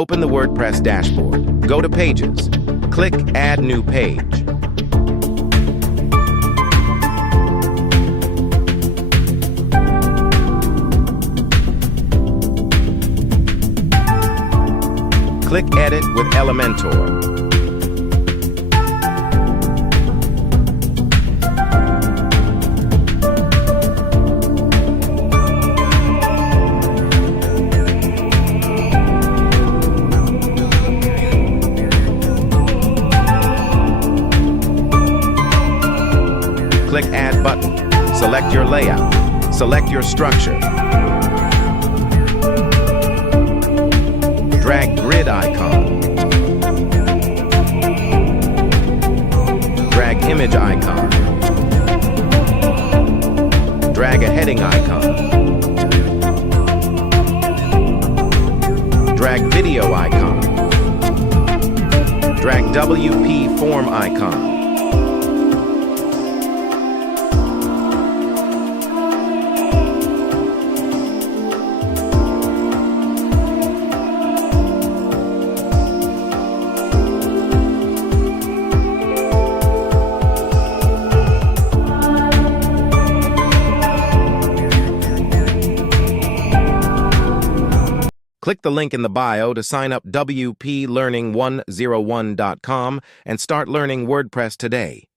Open the WordPress dashboard. Go to Pages. Click Add New Page. Click Edit with Elementor. Click Add button. Select your layout. Select your structure. Drag grid icon. Drag image icon. Drag a heading icon. Drag video icon. Drag WP form icon. Click the link in the bio to sign up WPLearning101.com and start learning WordPress today.